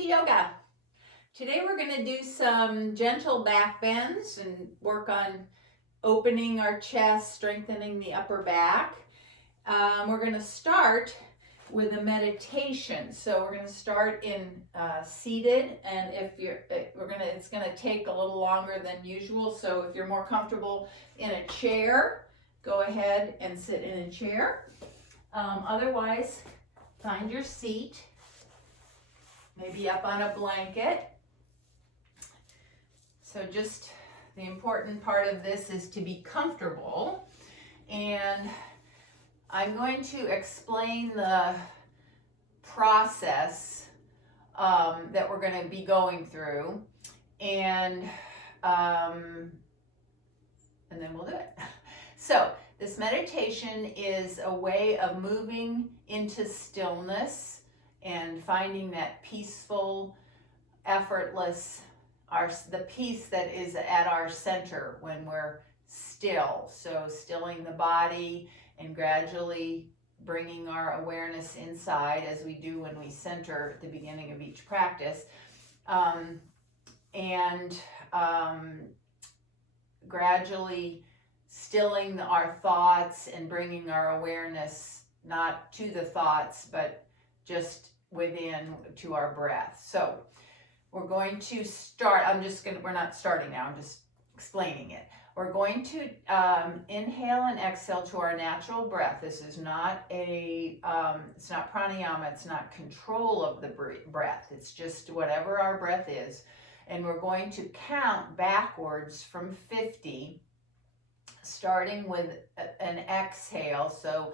to yoga. Today we're going to do some gentle back bends and work on opening our chest, strengthening the upper back. We're going to start with a meditation. So we're going to start in seated, and if you're, it's going to take a little longer than usual. So if you're more comfortable in a chair, go ahead and sit in a chair. Otherwise, find your seat. Maybe up on a blanket. So just the important part of this is to be comfortable. And I'm going to explain the process that we're going to be going through. And then we'll do it. So this meditation is a way of moving into stillness and finding that peaceful, effortless, the peace that is at our center when we're still. So stilling the body and gradually bringing our awareness inside, as we do when we center at the beginning of each practice, gradually stilling our thoughts and bringing our awareness not to the thoughts, but just within to our breath. So we're going to start. We're not starting now, I'm just explaining it. We're going to inhale and exhale to our natural breath. This is not it's not pranayama, it's not control of the breath. It's just whatever our breath is. And we're going to count backwards from 50, starting with an exhale. So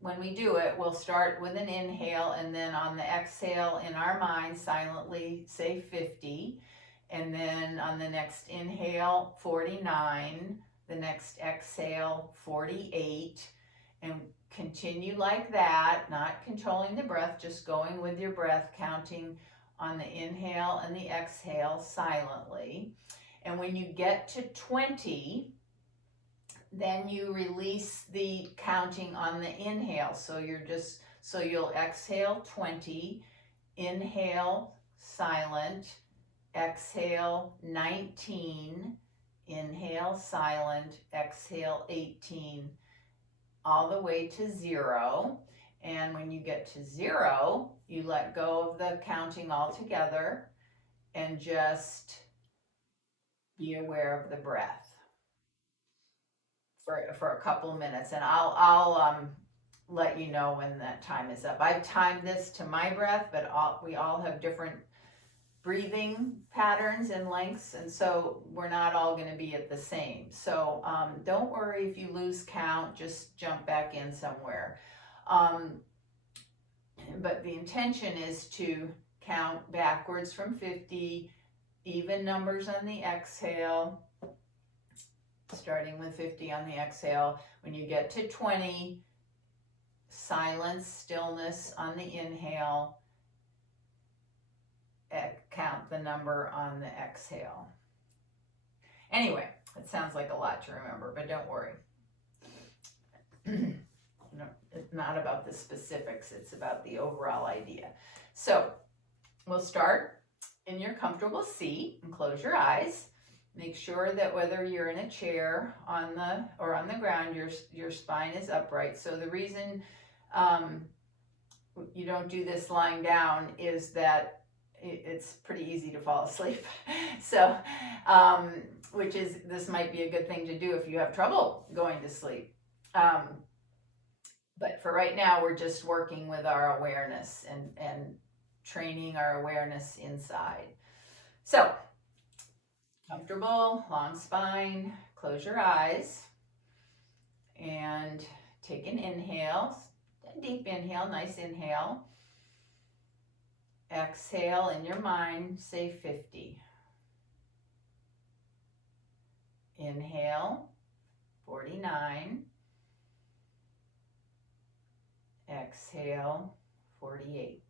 when we do it, we'll start with an inhale, and then on the exhale in our mind, silently say 50. And then on the next inhale, 49. The next exhale, 48. And continue like that, not controlling the breath, just going with your breath, counting on the inhale and the exhale silently. And when you get to 20, then you release the counting on the inhale. So you'll exhale 20, inhale silent, exhale 19, inhale silent, exhale 18, all the way to 0. And when you get to 0, you let go of the counting altogether and just be aware of the breath for a couple of minutes, and I'll let you know when that time is up. I've timed this to my breath, but we all have different breathing patterns and lengths, and so we're not all going to be at the same. So don't worry if you lose count, just jump back in somewhere. But the intention is to count backwards from 50, even numbers on the exhale, starting with 50 on the exhale. When you get to 20, silence, stillness on the inhale, count the number on the exhale. Anyway, it sounds like a lot to remember, but don't worry. No, it's not about the specifics, it's about the overall idea. So we'll start in your comfortable seat and close your eyes. Make sure that whether you're in a chair or on the ground, your spine is upright. So the reason you don't do this lying down is that it's pretty easy to fall asleep. So, this might be a good thing to do if you have trouble going to sleep. But for right now, we're just working with our awareness and training our awareness inside. So, comfortable, long spine, close your eyes, and take an inhale, a deep inhale, nice inhale. Exhale in your mind, say 50. Inhale, 49. Exhale, 48.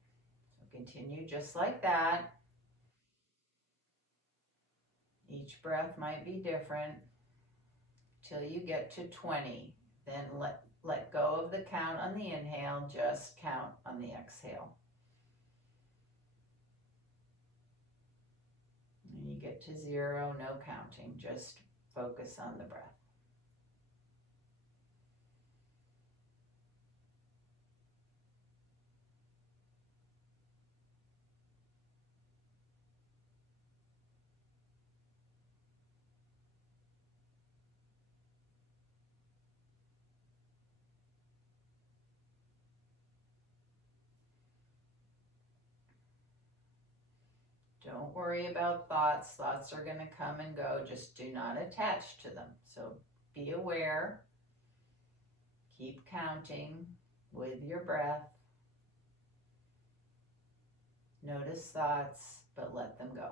So continue just like that. Each breath might be different till you get to 20. Then let go of the count on the inhale, just count on the exhale. get to 0, no counting, just focus on the breath. Don't worry about thoughts. Thoughts are going to come and go. Just do not attach to them. So be aware. Keep counting with your breath. Notice thoughts, but let them go.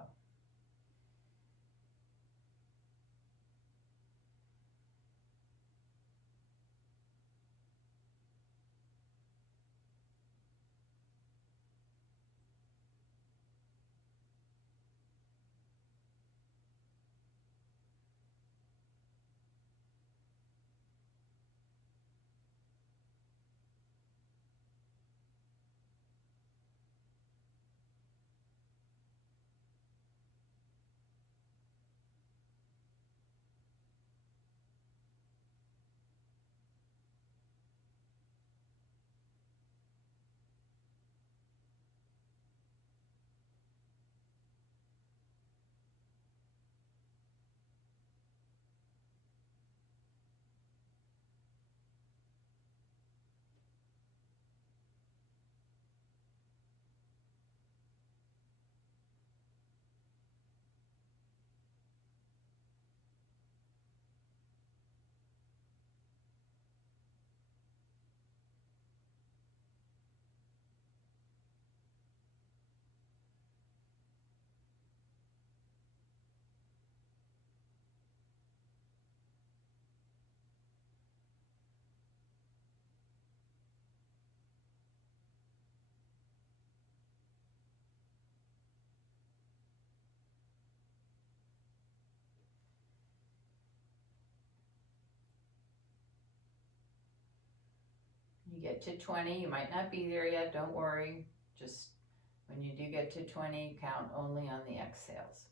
You get to 20, you might not be there yet, don't worry. Just when you do get to 20, count only on the exhales.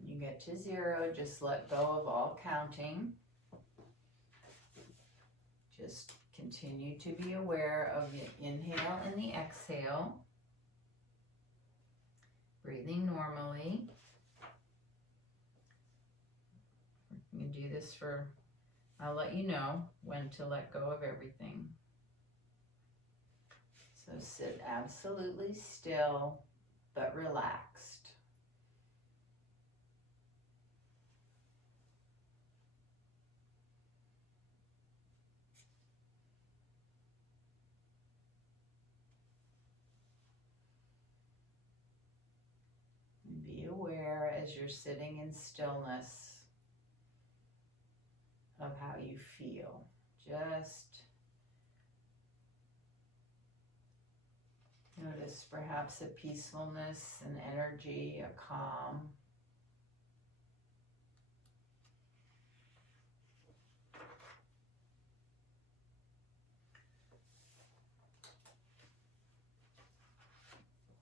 When you get to 0, just let go of all counting. Just continue to be aware of the inhale and the exhale. Breathing normally. You can do this for, I'll let you know when to let go of everything. So sit absolutely still, but relaxed. Be aware as you're sitting in stillness of how you feel. Just notice perhaps a peacefulness, an energy, a calm.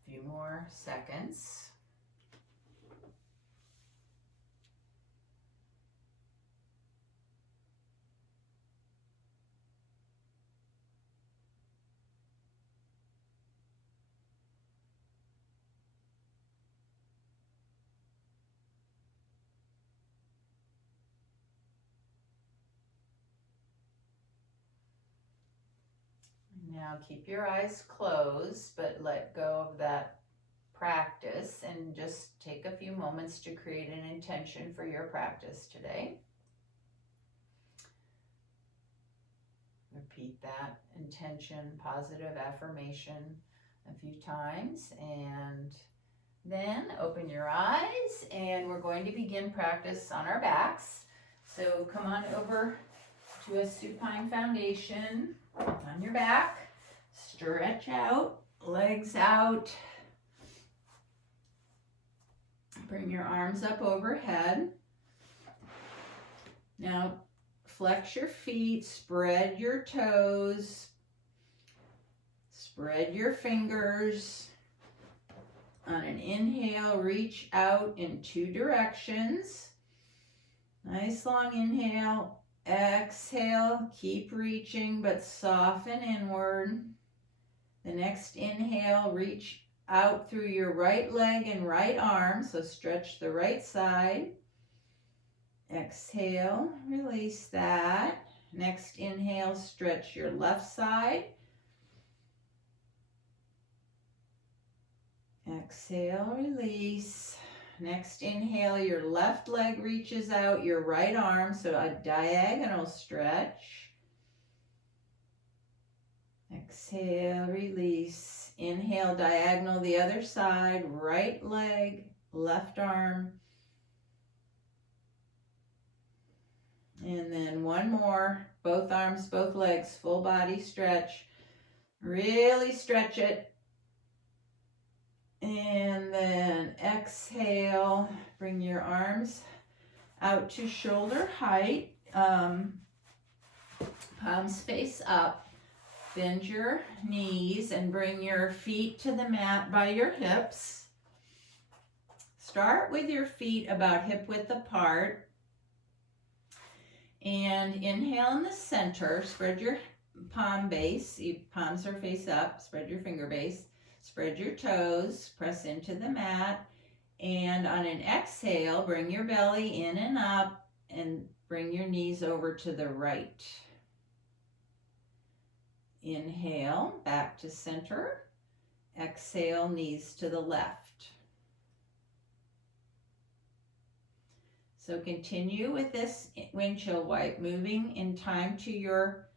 A few more seconds. Now keep your eyes closed, but let go of that practice and just take a few moments to create an intention for your practice today. Repeat that intention, positive affirmation a few times, and then open your eyes, and we're going to begin practice on our backs. So come on over to a supine foundation on your back. Stretch out, legs out. Bring your arms up overhead. Now flex your feet, spread your toes, spread your fingers. On an inhale, reach out in two directions. Nice long inhale. Exhale, keep reaching, but soften inward. The next inhale, reach out through your right leg and right arm, so stretch the right side. Exhale, release that. Next inhale, stretch your left side. Exhale, release. Next inhale, your left leg reaches out, your right arm, so a diagonal stretch. Exhale, release. Inhale, diagonal the other side, right leg, left arm. And then one more, both arms, both legs, full body stretch. Really stretch it. And then exhale, bring your arms out to shoulder height, palms face up. Bend your knees and bring your feet to the mat by your hips. Start with your feet about hip width apart. And inhale in the center, spread your palm base, palms are face up, spread your finger base. Spread your toes, press into the mat, and on an exhale, bring your belly in and up, and bring your knees over to the right. Inhale, back to center. Exhale, knees to the left. So continue with this windshield wipe, moving in time to your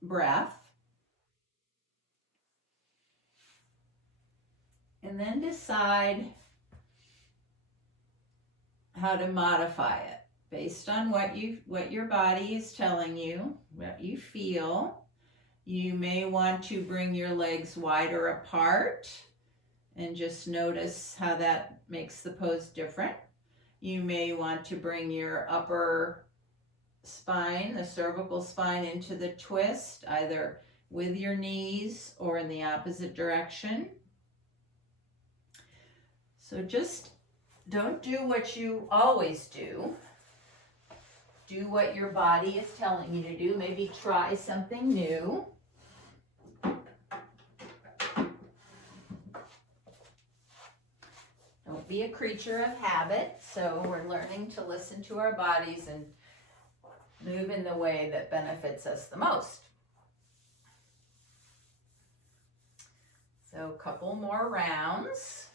breath. And then decide how to modify it based on what your body is telling you, what you feel. You may want to bring your legs wider apart and just notice how that makes the pose different. You may want to bring your upper spine, the cervical spine, into the twist, either with your knees or in the opposite direction. So just don't do what you always do. Do what your body is telling you to do. Maybe try something new. Don't be a creature of habit. So we're learning to listen to our bodies and move in the way that benefits us the most. So a couple more rounds.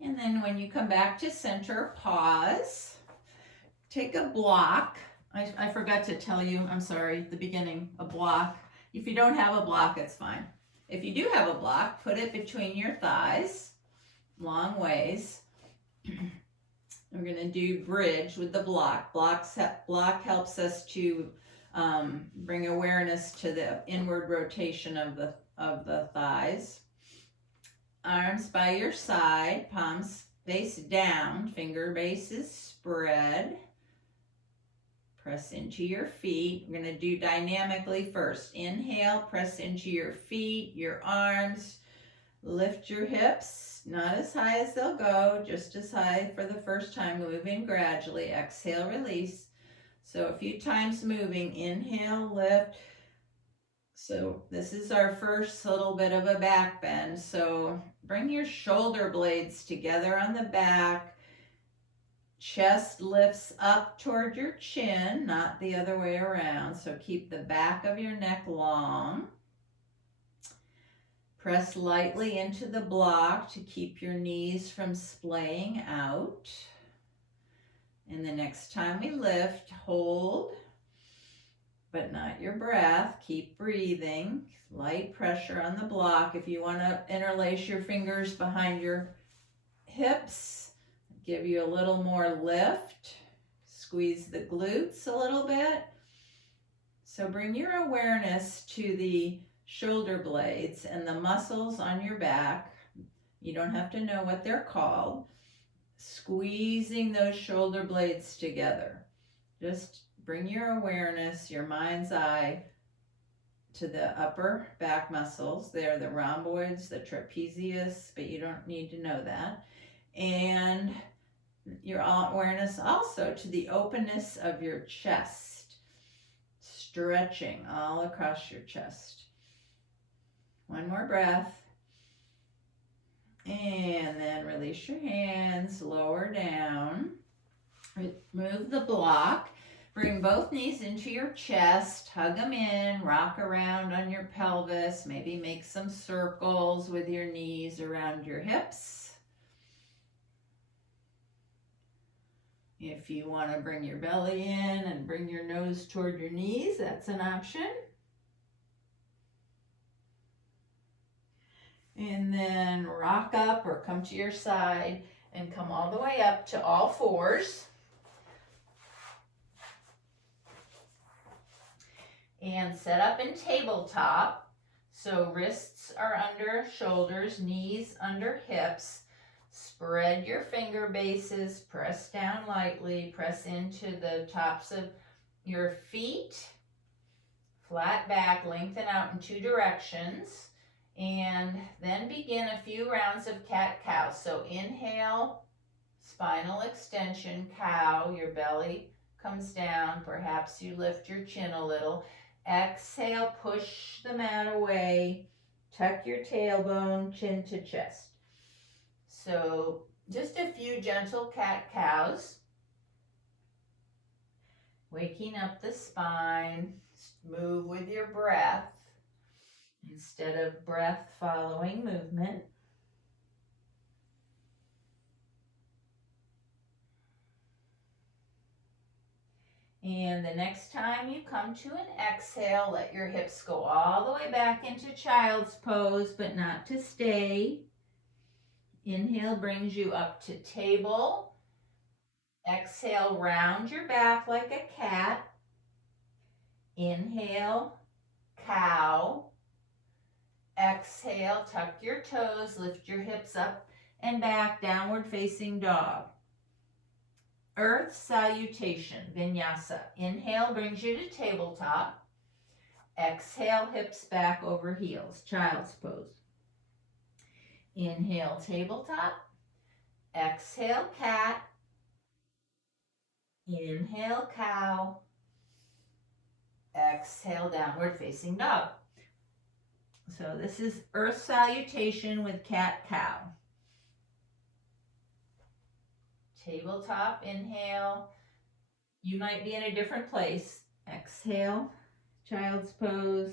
And then when you come back to center, pause. Take a block. I forgot to tell you, I'm sorry, at the beginning, a block. If you don't have a block, it's fine. If you do have a block, put it between your thighs, long ways. We're going to do bridge with the block. Block helps us to bring awareness to the inward rotation of the thighs. Arms by your side, palms face down, finger bases spread. Press into your feet. We're going to do dynamically first. Inhale, press into your feet, your arms. Lift your hips, not as high as they'll go, just as high for the first time, moving gradually. Exhale, release. So a few times moving. Inhale, lift. So this is our first little bit of a back bend. So bring your shoulder blades together on the back. Chest lifts up toward your chin, not the other way around. So keep the back of your neck long. Press lightly into the block to keep your knees from splaying out. And the next time we lift, hold, but not your breath. Keep breathing. Light pressure on the block. If you want to interlace your fingers behind your hips, give you a little more lift. Squeeze the glutes a little bit. So bring your awareness to the shoulder blades and the muscles on your back. You don't have to know what they're called. Squeezing those shoulder blades together. Just bring your awareness, your mind's eye, to the upper back muscles. They're the rhomboids, the trapezius, but you don't need to know that. And your awareness also to the openness of your chest, stretching all across your chest. One more breath. And then release your hands, lower down. Remove the block. Bring both knees into your chest. Hug them in. Rock around on your pelvis. Maybe make some circles with your knees around your hips. If you want to bring your belly in and bring your nose toward your knees, that's an option. And then rock up or come to your side and come all the way up to all fours. And set up in tabletop. So wrists are under shoulders, knees under hips. Spread your finger bases, press down lightly, press into the tops of your feet. Flat back, lengthen out in two directions. And then begin a few rounds of cat-cow. So inhale, spinal extension, cow, your belly comes down. Perhaps you lift your chin a little. Exhale, push the mat away. Tuck your tailbone, chin to chest. So just a few gentle cat-cows. Waking up the spine. Move with your breath instead of breath following movement. And the next time you come to an exhale, let your hips go all the way back into child's pose, but not to stay. Inhale brings you up to table. Exhale, round your back like a cat. Inhale, cow. Exhale, tuck your toes, lift your hips up and back, downward facing dog. Earth salutation, vinyasa. Inhale brings you to tabletop. Exhale, hips back over heels, child's pose. Inhale, tabletop. Exhale, cat. Inhale, cow. Exhale, downward facing dog. So this is earth salutation with cat-cow. Tabletop, inhale. You might be in a different place. Exhale, child's pose.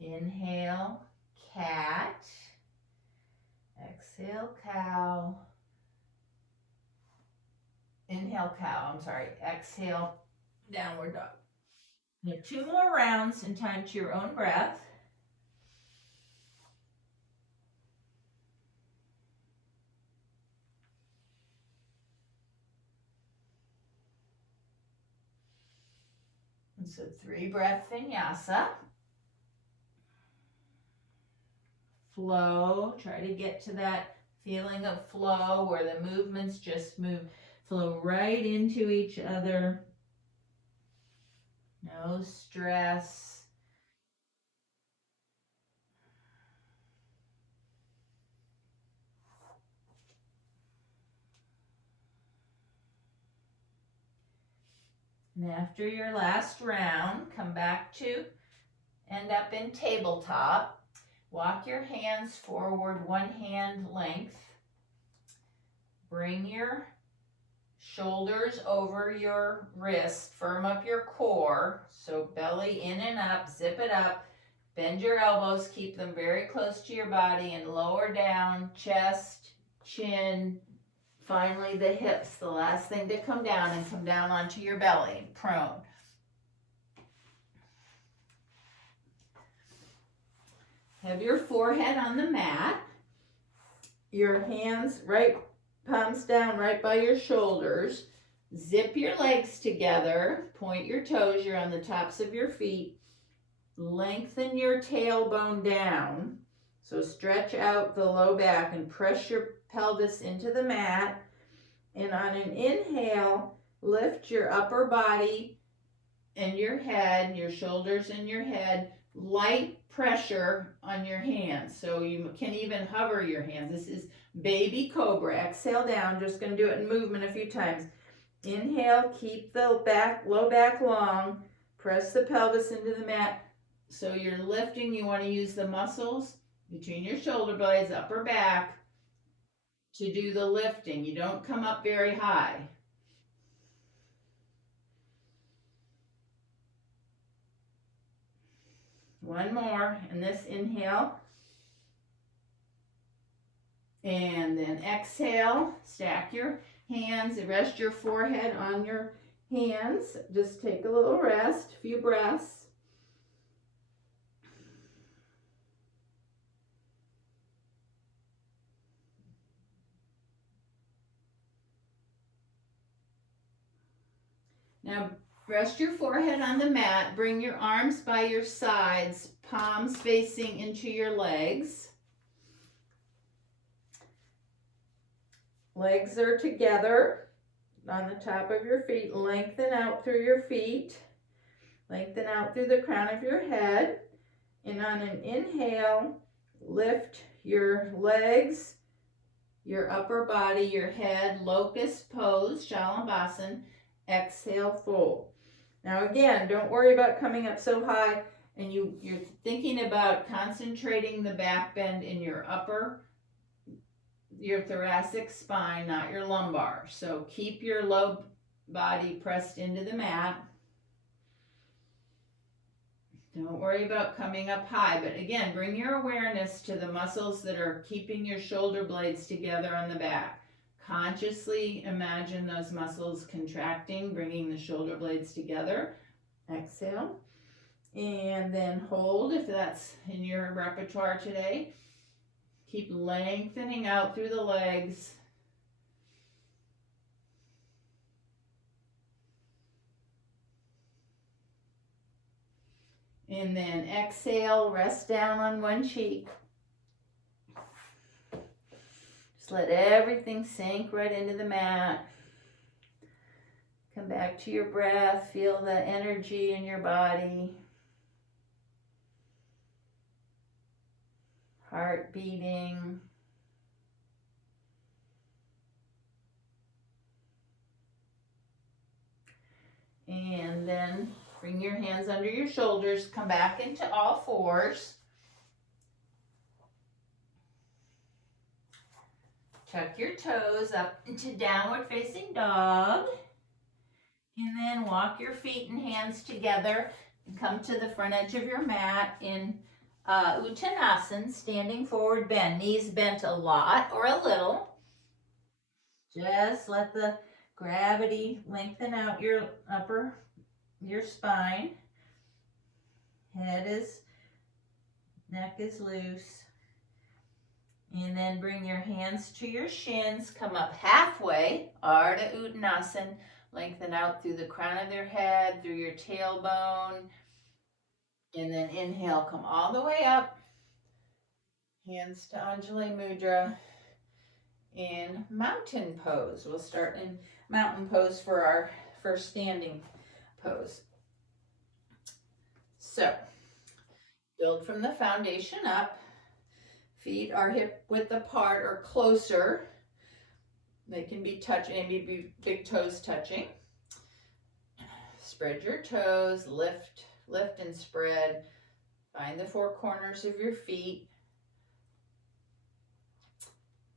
Inhale, cat. Exhale, cow. Inhale, cow, Exhale, downward dog. Now 2 more rounds in time to your own breath. It's a 3-breath vinyasa. Flow, try to get to that feeling of flow where the movements just flow right into each other. No stress. And after your last round, come back to end up in tabletop. Walk your hands forward 1 hand length. Bring your shoulders over your wrist. Firm up your core. So belly in and up, zip it up. Bend your elbows, keep them very close to your body, and lower down, chest, chin, finally the hips. The last thing to come down, and come down onto your belly, prone. Have your forehead on the mat. Your hands right, palms down right by your shoulders. Zip your legs together. Point your toes. You're on the tops of your feet. Lengthen your tailbone down. So stretch out the low back and press your pelvis into the mat. And on an inhale, lift your upper body and your head, your shoulders and your head. Light pressure on your hands. So you can even hover your hands. This is baby cobra. Exhale down. Just going to do it in movement a few times. Inhale, keep the low back long. Press the pelvis into the mat. So you're lifting. You want to use the muscles between your shoulder blades, upper back, to do the lifting. You don't come up very high. One more, and this inhale. And then exhale, stack your hands and rest your forehead on your hands. Just take a little rest, a few breaths. Now rest your forehead on the mat. Bring your arms by your sides, palms facing into your legs. Legs are together on the top of your feet. Lengthen out through your feet. Lengthen out through the crown of your head. And on an inhale, lift your legs, your upper body, your head. Locust Pose, Shavasana. Exhale, fold. Now again, don't worry about coming up so high, and you're thinking about concentrating the back bend in your thoracic spine, not your lumbar. So keep your low body pressed into the mat. Don't worry about coming up high, but again, bring your awareness to the muscles that are keeping your shoulder blades together on the back. Consciously imagine those muscles contracting, bringing the shoulder blades together. Exhale. And then hold if that's in your repertoire today. Keep lengthening out through the legs. And then exhale, rest down on one cheek. Just let everything sink right into the mat. Come back to your breath. Feel the energy in your body. Heart beating. And then bring your hands under your shoulders. Come back into all fours. Tuck your toes up into downward facing dog. And then walk your feet and hands together and come to the front edge of your mat in Uttanasana, standing forward bend. Knees bent a lot or a little. Just let the gravity lengthen out your spine. Neck is loose. And then bring your hands to your shins. Come up halfway, Ardha Uttanasana. Lengthen out through the crown of their head, through your tailbone. And then inhale, come all the way up. Hands to Anjali Mudra in mountain pose. We'll start in mountain pose for our first standing pose. So, build from the foundation up. Feet are hip width apart or closer. They can be touching, maybe big toes touching. Spread your toes, lift and spread. Find the four corners of your feet.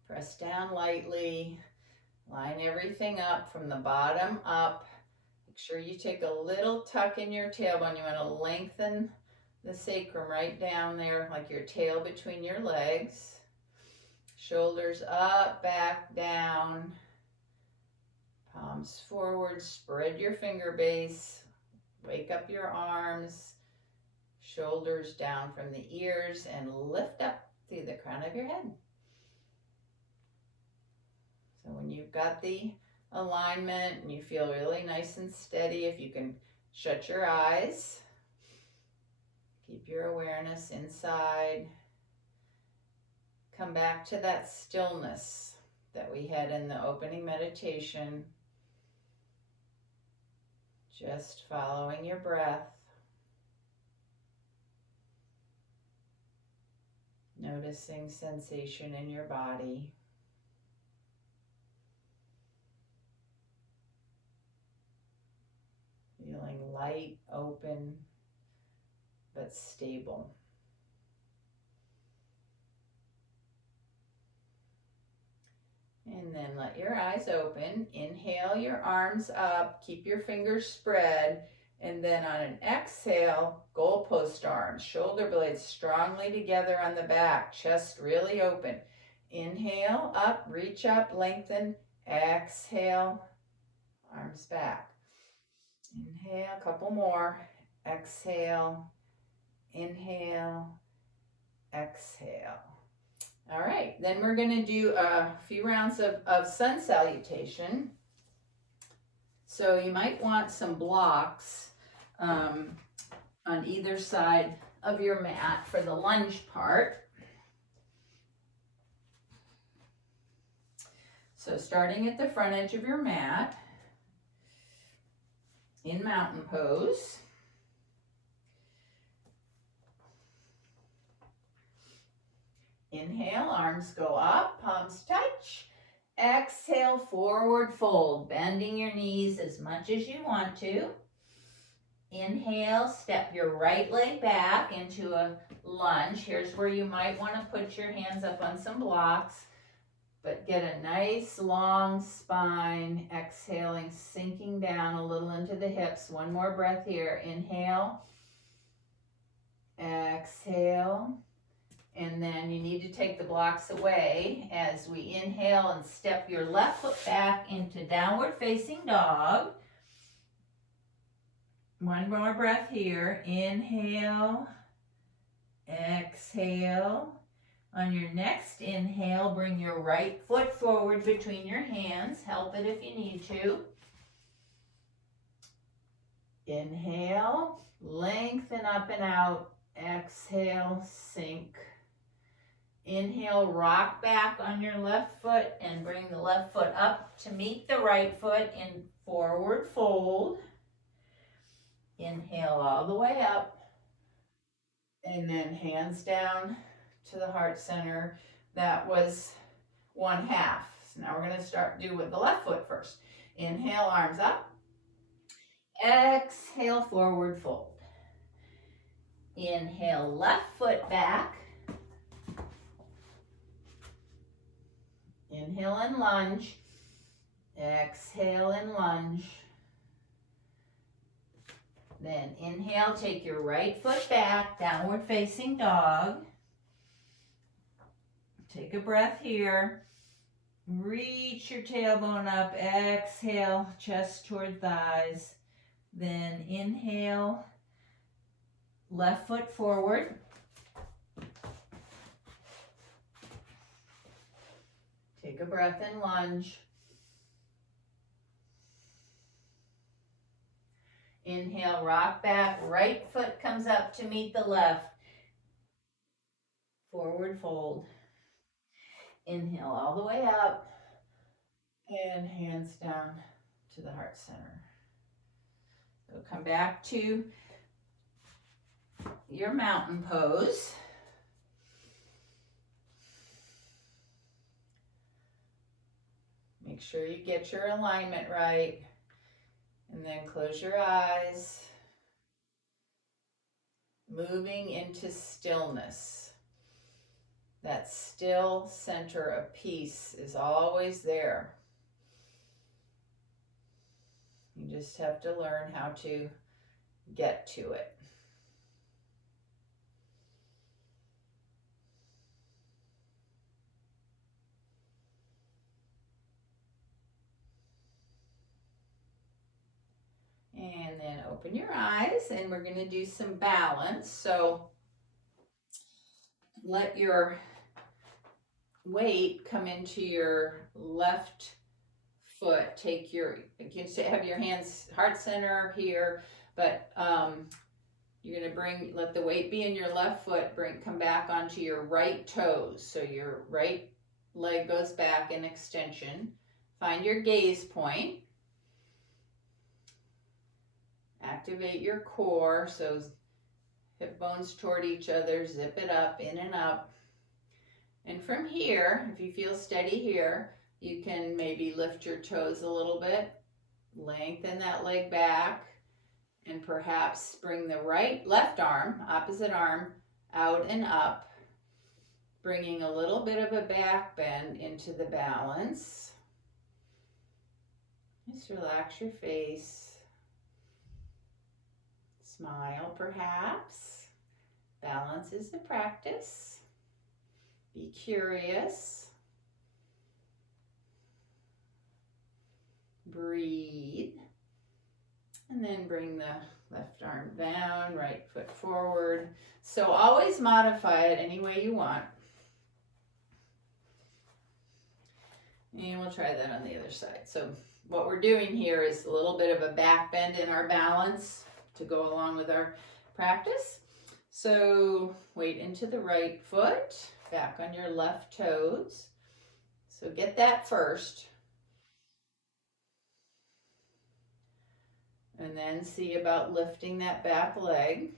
Press down lightly. Line everything up from the bottom up. Make sure you take a little tuck in your tailbone. You want to lengthen the sacrum right down there, like your tail between your legs. Shoulders up, back, down. Palms forward. Spread your finger base. Wake up your arms. Shoulders down from the ears and lift up through the crown of your head. So when you've got the alignment and you feel really nice and steady, if you can shut your eyes, keep your awareness inside. Come back to that stillness that we had in the opening meditation. Just following your breath. Noticing sensation in your body. Feeling light, open, but stable. And then let your eyes open. Inhale your arms up. Keep your fingers spread. And then on an exhale, goalpost arms. Shoulder blades strongly together on the back. Chest really open. Inhale, up, reach up, lengthen. Exhale, arms back. Inhale, a couple more. Exhale, inhale, exhale. All right, then we're going to do a few rounds of sun salutation. So you might want some blocks on either side of your mat for the lunge part. So starting at the front edge of your mat, in mountain pose. Inhale, arms go up, palms touch. Exhale, forward fold, bending your knees as much as you want to. Inhale, step your right leg back into a lunge. Here's where you might want to put your hands up on some blocks, but get a nice long spine. Exhaling, sinking down a little into the hips. One more breath here. Inhale, exhale. And then you need to take the blocks away as we inhale and step your left foot back into downward facing dog. One more breath here. Inhale, exhale. On your next inhale, bring your right foot forward between your hands. Help it if you need to. Inhale, lengthen up and out. Exhale, sink. Inhale, rock back on your left foot and bring the left foot up to meet the right foot in forward fold. Inhale all the way up. And then hands down to the heart center. That was one half. So now we're going to do with the left foot first. Inhale, arms up. Exhale, forward fold. Inhale, left foot back. Inhale and lunge. Exhale and lunge. Then inhale, take your right foot back, downward facing dog. Take a breath here. Reach your tailbone up. Exhale, chest toward thighs. Then inhale, left foot forward. Take a breath and lunge. Inhale, rock back, right foot comes up to meet the left. Forward fold. Inhale all the way up. And hands down to the heart center. So come back to your mountain pose. Make sure you get your alignment right. And then close your eyes. Moving into stillness. That still center of peace is always there. You just have to learn how to get to it. And then open your eyes, and we're going to do some balance. So let your weight come into your left foot. You can have your hands heart center here, but you're going to let the weight be in your left foot, come back onto your right toes. So your right leg goes back in extension. Find your gaze point. Activate your core, so hip bones toward each other, zip it up, in and up. And from here, if you feel steady here, you can maybe lift your toes a little bit, lengthen that leg back, and perhaps bring the left arm, opposite arm, out and up, bringing a little bit of a back bend into the balance. Just relax your face. Smile, perhaps. Balance is a practice. Be curious. Breathe. And then bring the left arm down, right foot forward. So always modify it any way you want. And we'll try that on the other side. So what we're doing here is a little bit of a back bend in our balance to go along with our practice. So weight into the right foot, back on your left toes. So get that first. And then see about lifting that back leg.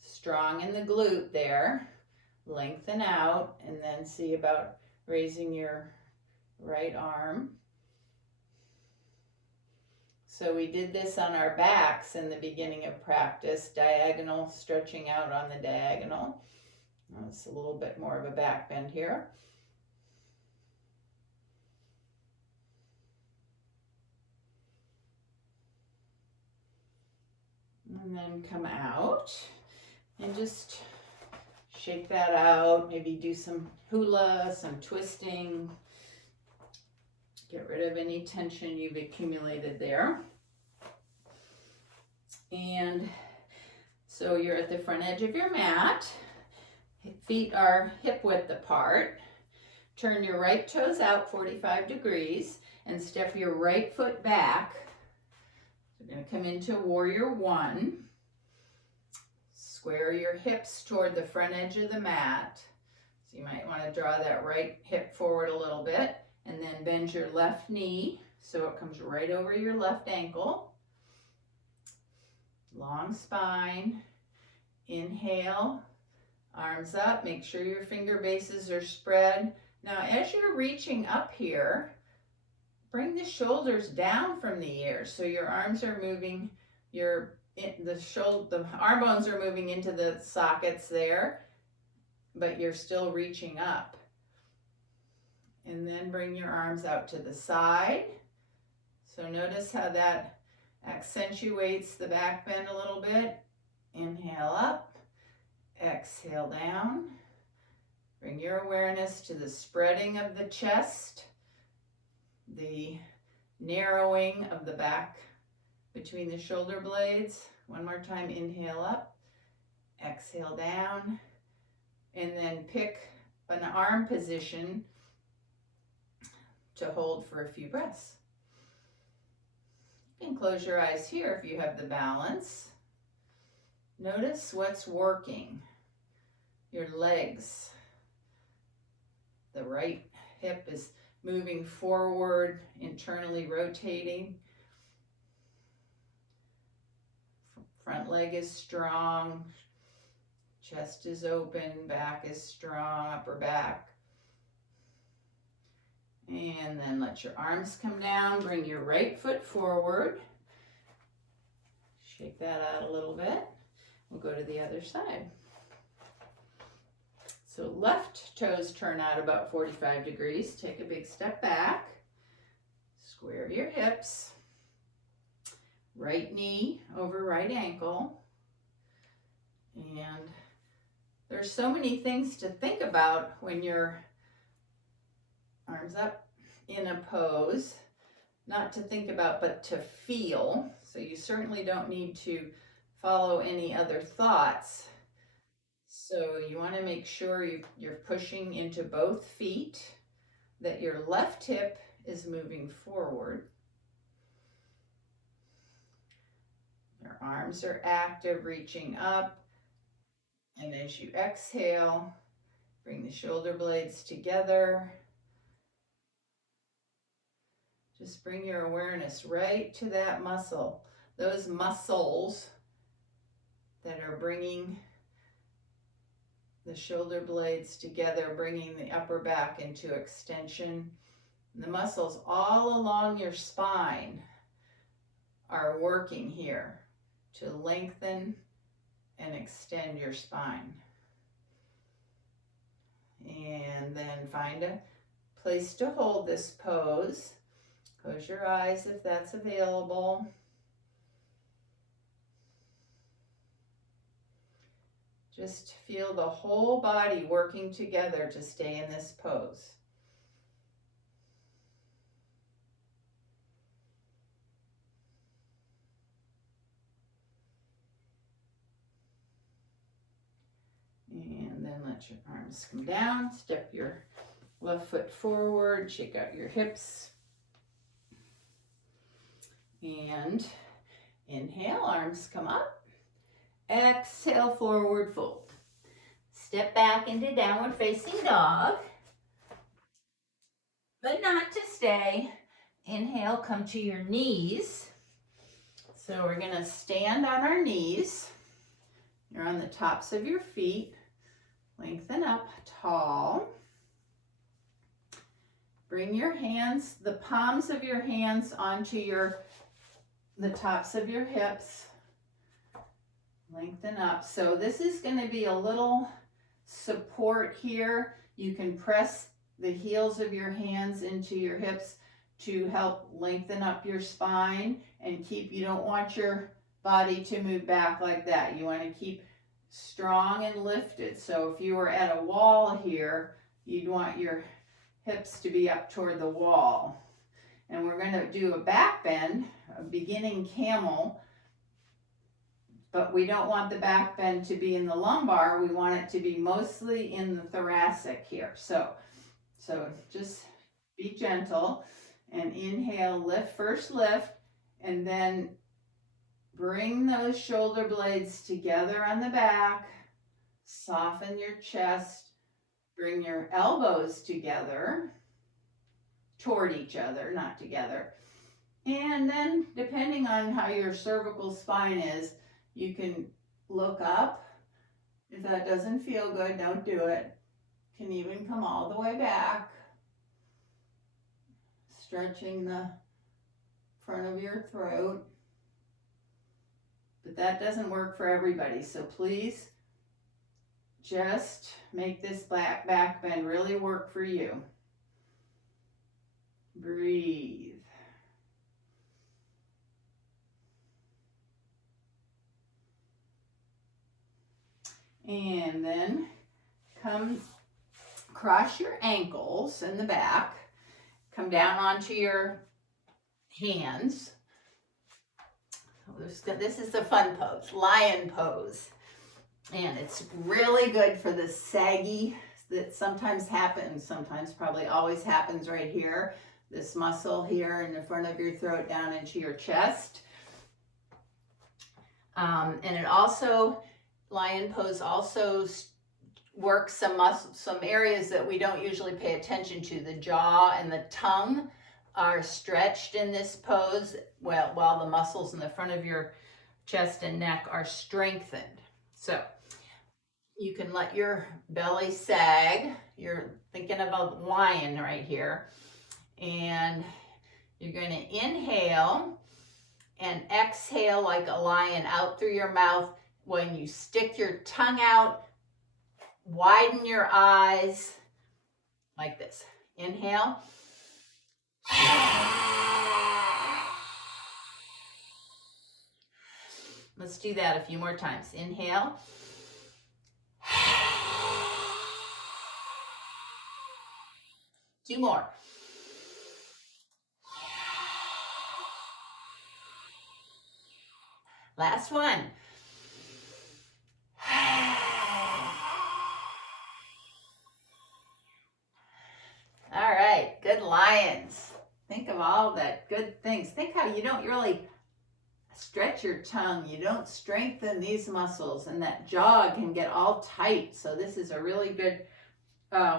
Strong in the glute there. Lengthen out, and then see about raising your right arm. So we did this on our backs in the beginning of practice, diagonal, stretching out on the diagonal. It's a little bit more of a back bend here. And then come out and just shake that out. Maybe do some hula, some twisting. Get rid of any tension you've accumulated there. And so you're at the front edge of your mat. Feet are hip width apart. Turn your right toes out 45 degrees and step your right foot back. We're going to come into warrior one. Square your hips toward the front edge of the mat. So you might want to draw that right hip forward a little bit, and then bend your left knee so it comes right over your left ankle. Long spine. Inhale, arms up. Make sure your finger bases are spread. Now, as you're reaching up here, bring the shoulders down from the ears so your arms are moving. The arm bones are moving into the sockets there, but you're still reaching up. And then bring your arms out to the side. So notice how that accentuates the back bend a little bit. Inhale up, exhale down. Bring your awareness to the spreading of the chest, the narrowing of the back between the shoulder blades. One more time, inhale up, exhale down, and then pick an arm position to hold for a few breaths. You can close your eyes here if you have the balance. Notice what's working. Your legs. The right hip is moving forward, internally rotating. Front leg is strong. Chest is open, back is strong, upper back. And then let your arms come down. Bring your right foot forward. Shake that out a little bit. We'll go to the other side. So left toes turn out about 45 degrees. Take a big step back. Square your hips. Right knee over right ankle. And there's so many things to think about when you're arms up in a pose. Not to think about, but to feel. So you certainly don't need to follow any other thoughts. So you want to make sure you're pushing into both feet, that your left hip is moving forward. Your arms are active, reaching up. And as you exhale, bring the shoulder blades together. Just bring your awareness right to that muscle, those muscles that are bringing the shoulder blades together, bringing the upper back into extension. And the muscles all along your spine are working here to lengthen and extend your spine. And then find a place to hold this pose. Close your eyes if that's available. Just feel the whole body working together to stay in this pose. And then let your arms come down. Step your left foot forward. Shake out your hips. And inhale, arms come up. Exhale, forward fold. Step back into downward facing dog. But not to stay. Inhale, come to your knees. So we're going to stand on our knees. You're on the tops of your feet. Lengthen up, tall. Bring your hands, the palms of your hands onto the tops of your hips. Lengthen up. So this is going to be a little support here. You can press the heels of your hands into your hips to help lengthen up your spine and you don't want your body to move back like that. You want to keep strong and lifted. So if you were at a wall here, you'd want your hips to be up toward the wall. And we're going to do a back bend, a beginning camel, but we don't want the back bend to be in the lumbar. We want it to be mostly in the thoracic here. So just be gentle and inhale, lift, first lift, and then bring those shoulder blades together on the back. Soften your chest. Bring your elbows together toward each other, not together. And then depending on how your cervical spine is, you can look up. If that doesn't feel good, don't do it. Can even come all the way back. Stretching the front of your throat. But that doesn't work for everybody. So please just make this back bend really work for you. Breathe. And then cross your ankles in the back. Come down onto your hands. This is the fun pose, lion pose. And it's really good for the saggy that sometimes happens, sometimes probably always happens right here. this muscle here in the front of your throat down into your chest. And it also, lion pose also works some areas that we don't usually pay attention to. The jaw and the tongue are stretched in this pose, while the muscles in the front of your chest and neck are strengthened. So you can let your belly sag. You're thinking of a lion right here. And you're going to inhale and exhale like a lion out through your mouth. When you stick your tongue out, widen your eyes like this. Inhale. Let's do that a few more times. Inhale. Two more. Last one. All right, good lions. Think of all that good things. Think how you don't really stretch your tongue. You don't strengthen these muscles, and that jaw can get all tight. So this is a really good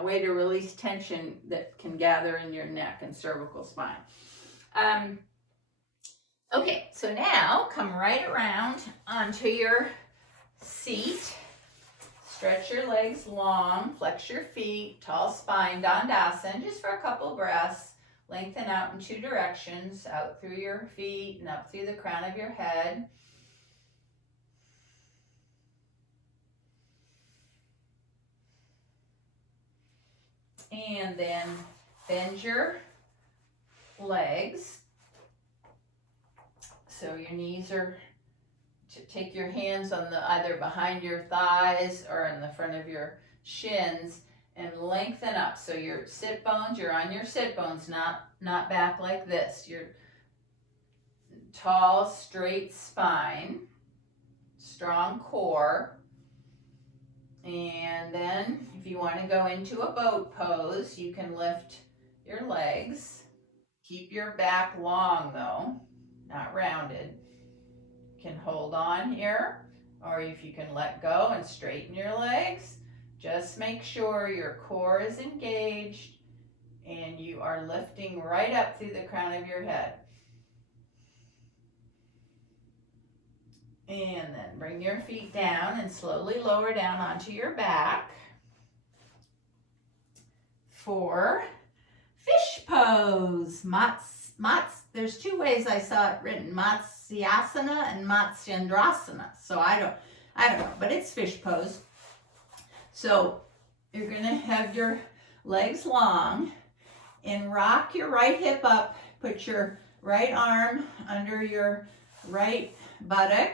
way to release tension that can gather in your neck and cervical spine. Okay, so now come right around onto your seat. Stretch your legs long, flex your feet, tall spine, Dandasana, just for a couple breaths. Lengthen out in two directions, out through your feet and up through the crown of your head. And then bend your legs. So your knees are, take your hands on the either behind your thighs or in the front of your shins and lengthen up. So your sit bones, you're on your sit bones, not back like this. Your tall, straight spine, strong core. And then if you want to go into a boat pose, you can lift your legs. Keep your back long though, not rounded. You can hold on here, or if you can let go and straighten your legs, just make sure your core is engaged and you are lifting right up through the crown of your head. And then bring your feet down and slowly lower down onto your back for fish pose. There's two ways I saw it written, Matsyasana and Matsyendrasana. So I don't know, but it's fish pose. So you're going to have your legs long and rock your right hip up. Put your right arm under your right buttock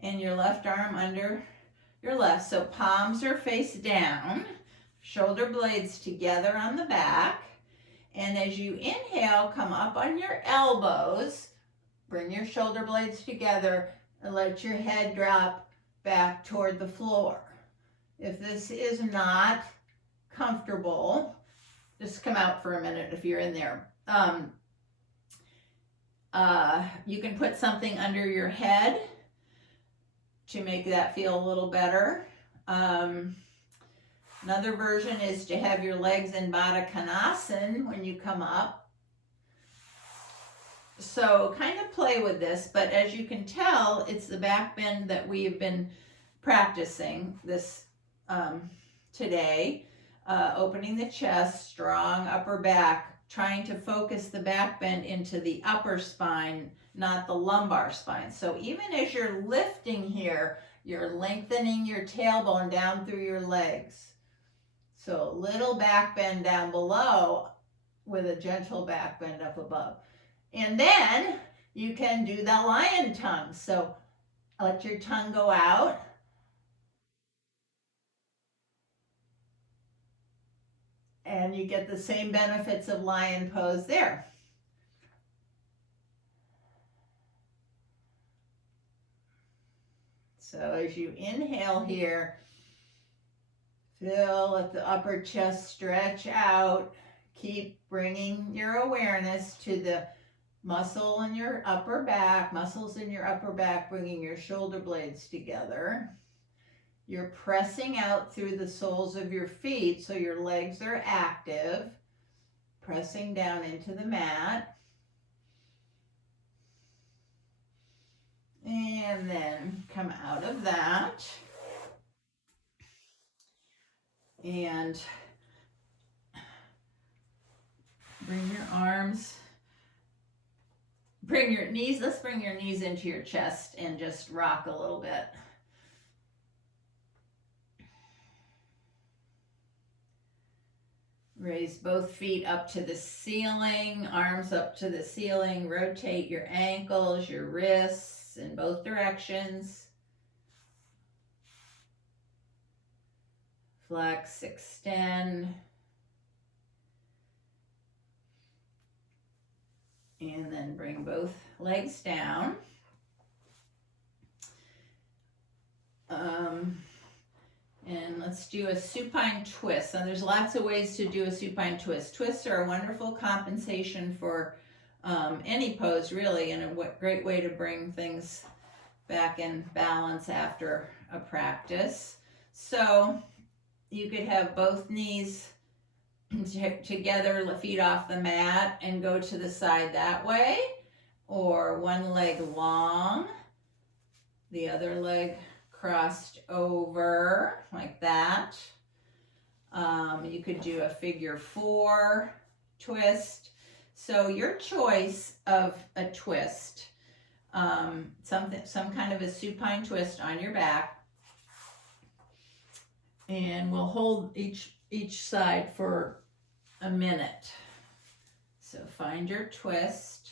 and your left arm under your left. So palms are face down, shoulder blades together on the back. And as you inhale, come up on your elbows, bring your shoulder blades together and let your head drop back toward the floor. If this is not comfortable, just come out for a minute if you're in there. You can put something under your head to make that feel a little better. Another version is to have your legs in Baddha Konasana when you come up. So kind of play with this, but as you can tell, it's the back bend that we have been practicing this today. Opening the chest, strong upper back, trying to focus the back bend into the upper spine, not the lumbar spine. So even as you're lifting here, you're lengthening your tailbone down through your legs. So a little back bend down below with a gentle back bend up above. And then you can do the lion tongue. So let your tongue go out. And you get the same benefits of lion pose there. So as you inhale here, feel let the upper chest stretch out. keep bringing your awareness to the muscles in your upper back, bringing your shoulder blades together. You're pressing out through the soles of your feet so your legs are active, pressing down into the mat. And then come out of that. And bring your arms, let's bring your knees into your chest and just rock a little bit. Raise both feet up to the ceiling, arms up to the ceiling. Rotate your ankles, your wrists in both directions. Flex, extend. And then bring both legs down. And let's do a supine twist. And there's lots of ways to do a supine twist. Twists are a wonderful compensation for any pose, really, and a great way to bring things back in balance after a practice. So you could have both knees together, feet off the mat, and go to the side that way, or one leg long, the other leg crossed over like that. You could do a figure 4 twist. So your choice of a twist, some kind of a supine twist on your back, and we'll hold each side for a minute. So find your twist.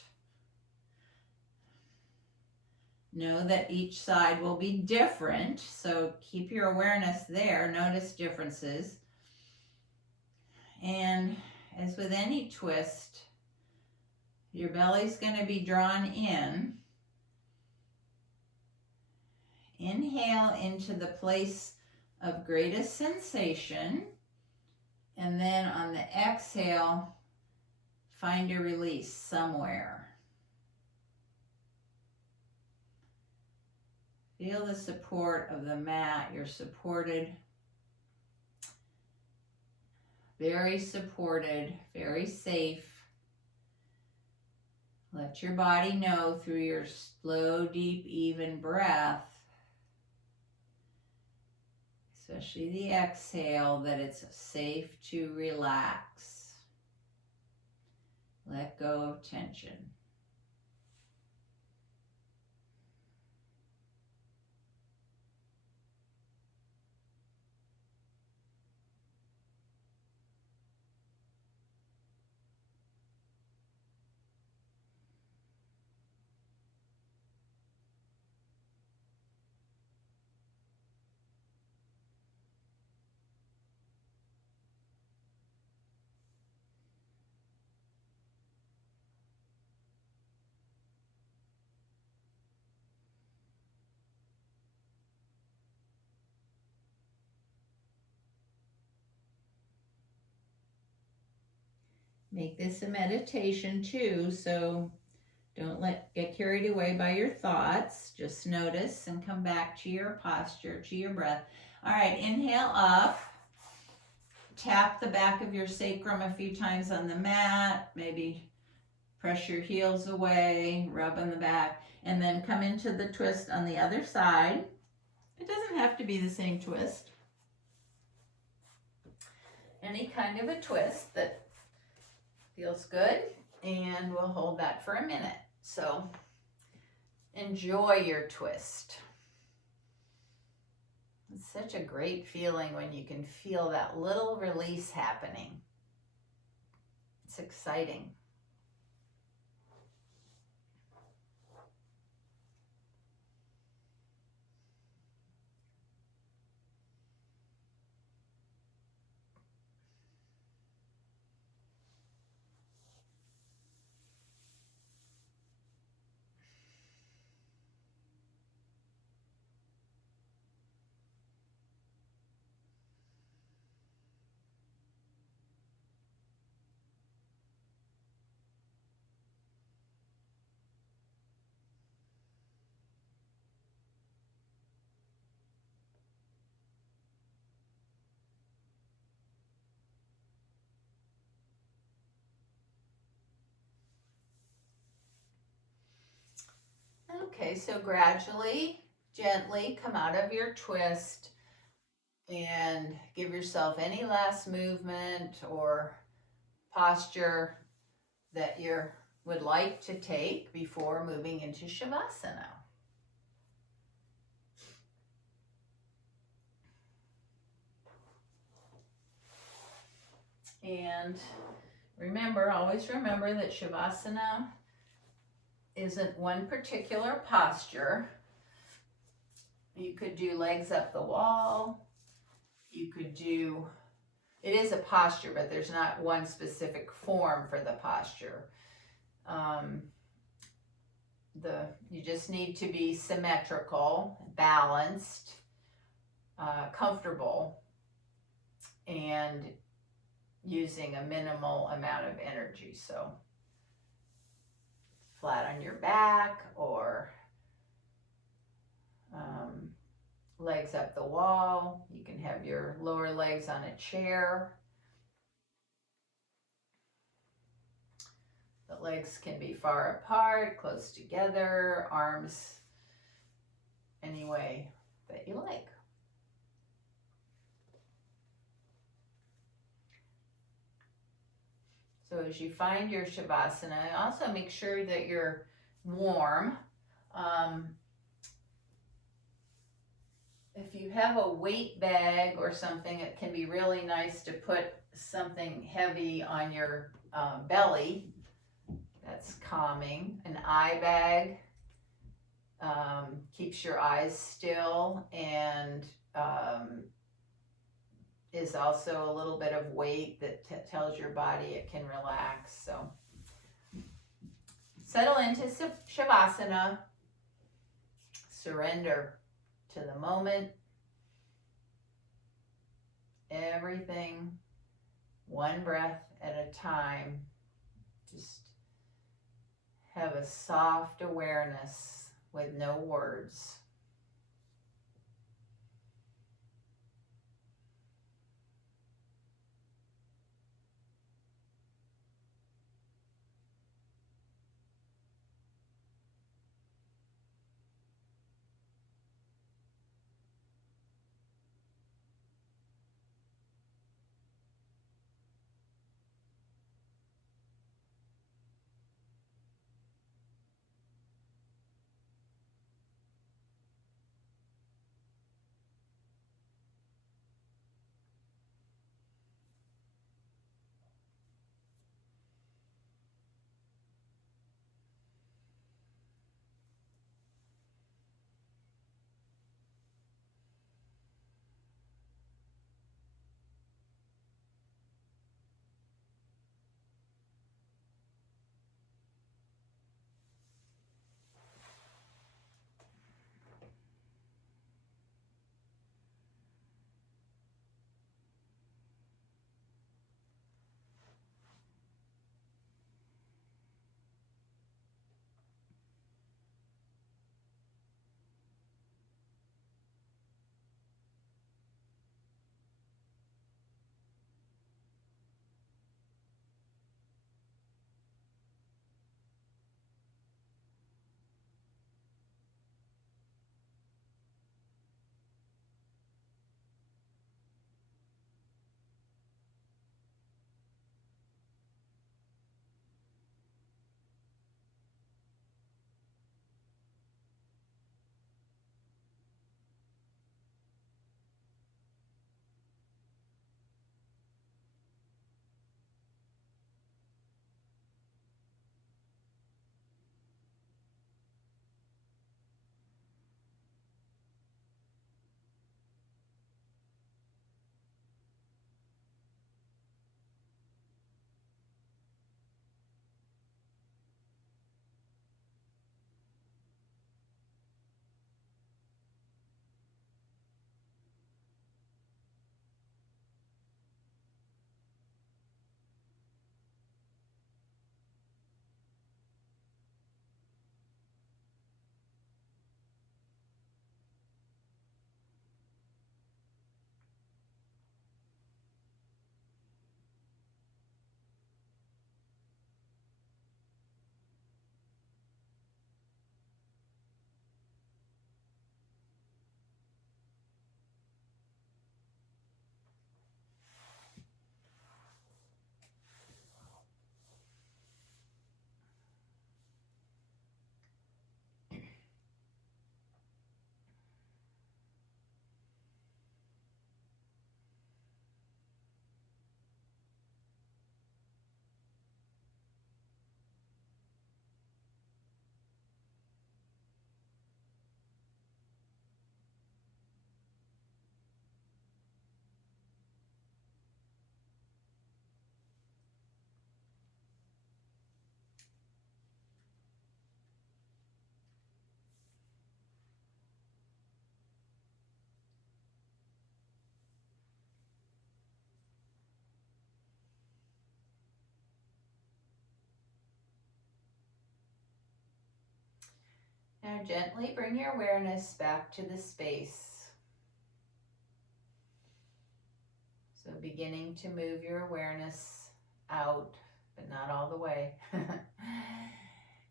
Know that each side will be different, so keep your awareness there. Notice differences. And as with any twist, your belly's going to be drawn in. Inhale into the place of greatest sensation. And then on the exhale, find a release somewhere. Feel the support of the mat. You're supported. Very supported, very safe. Let your body know through your slow, deep, even breath, especially the exhale, that it's safe to relax. Let go of tension. Make this a meditation too, so don't get carried away by your thoughts. Just notice and come back to your posture, to your breath. All right, inhale up. Tap the back of your sacrum a few times on the mat. Maybe press your heels away, rub on the back, and then come into the twist on the other side. It doesn't have to be the same twist. Any kind of a twist that feels good, and we'll hold that for a minute. So enjoy your twist. It's such a great feeling when you can feel that little release happening. It's exciting. Okay, so gradually, gently come out of your twist and give yourself any last movement or posture that you would like to take before moving into Shavasana. And remember, always remember that Shavasana isn't one particular posture. You could do legs up the wall. You could do, it is a posture, but there's not one specific form for the posture. You just need to be symmetrical, balanced, comfortable, and using a minimal amount of energy. So flat on your back or legs up the wall. You can have your lower legs on a chair. The legs can be far apart, close together, arms any way that you like. So as you find your Shavasana, also make sure that you're warm. If you have a weight bag or something, it can be really nice to put something heavy on your belly. That's calming. An eye bag keeps your eyes still and is also a little bit of weight that tells your body it can relax. So settle into Shavasana. Surrender to the moment. Everything one breath at a time. Just have a soft awareness with no words. Now gently bring your awareness back to the space. So beginning to move your awareness out, but not all the way.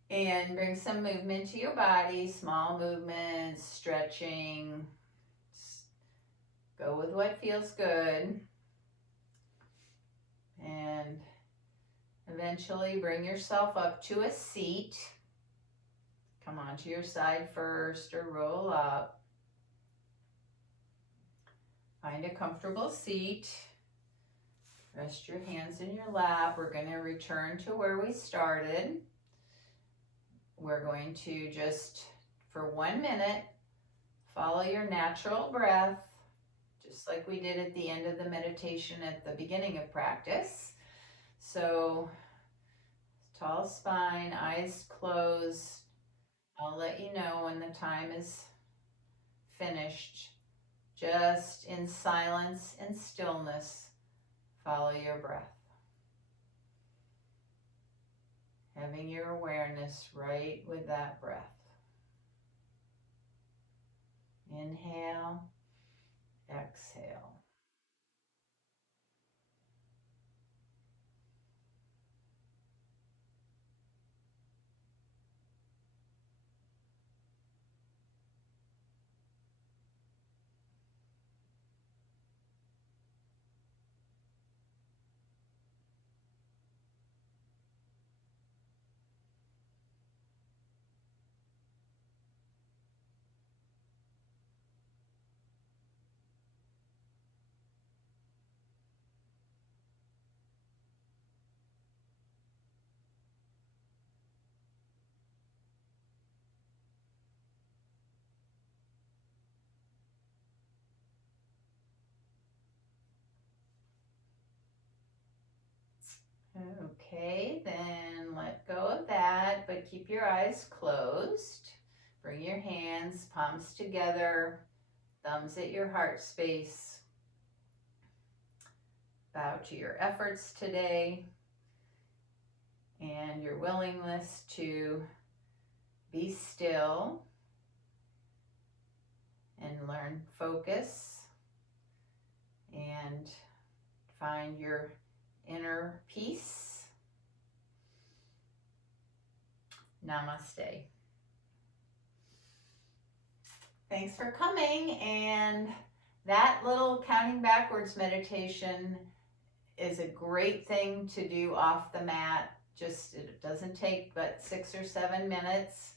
And bring some movement to your body, small movements, stretching. Go with what feels good. And eventually bring yourself up to a seat. Come onto your side first or roll up. Find a comfortable seat. Rest your hands in your lap. We're going to return to where we started. We're going to just, for 1 minute, follow your natural breath, just like we did at the end of the meditation at the beginning of practice. So, tall spine, eyes closed. I'll let you know when the time is finished. Just in silence and stillness, follow your breath. Having your awareness right with that breath. Inhale, exhale. Okay, then let go of that, but keep your eyes closed. Bring your hands, palms together, thumbs at your heart space. Bow to your efforts today and your willingness to be still and learn focus and find your inner peace. Namaste. Thanks for coming, and that little counting backwards meditation is a great thing to do off the mat. Just, it doesn't take but 6 or 7 minutes,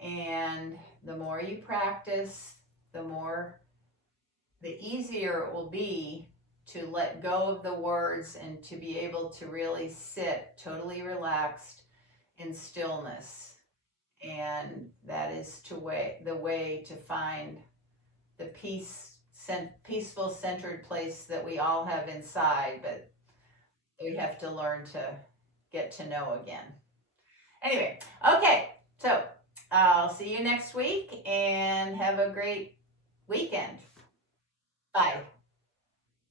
and the more you practice, the easier it will be to let go of the words and to be able to really sit totally relaxed in stillness. And that is the way to find the peaceful, centered place that we all have inside, but we have to learn to get to know again. Anyway, okay, so I'll see you next week and have a great weekend. Bye.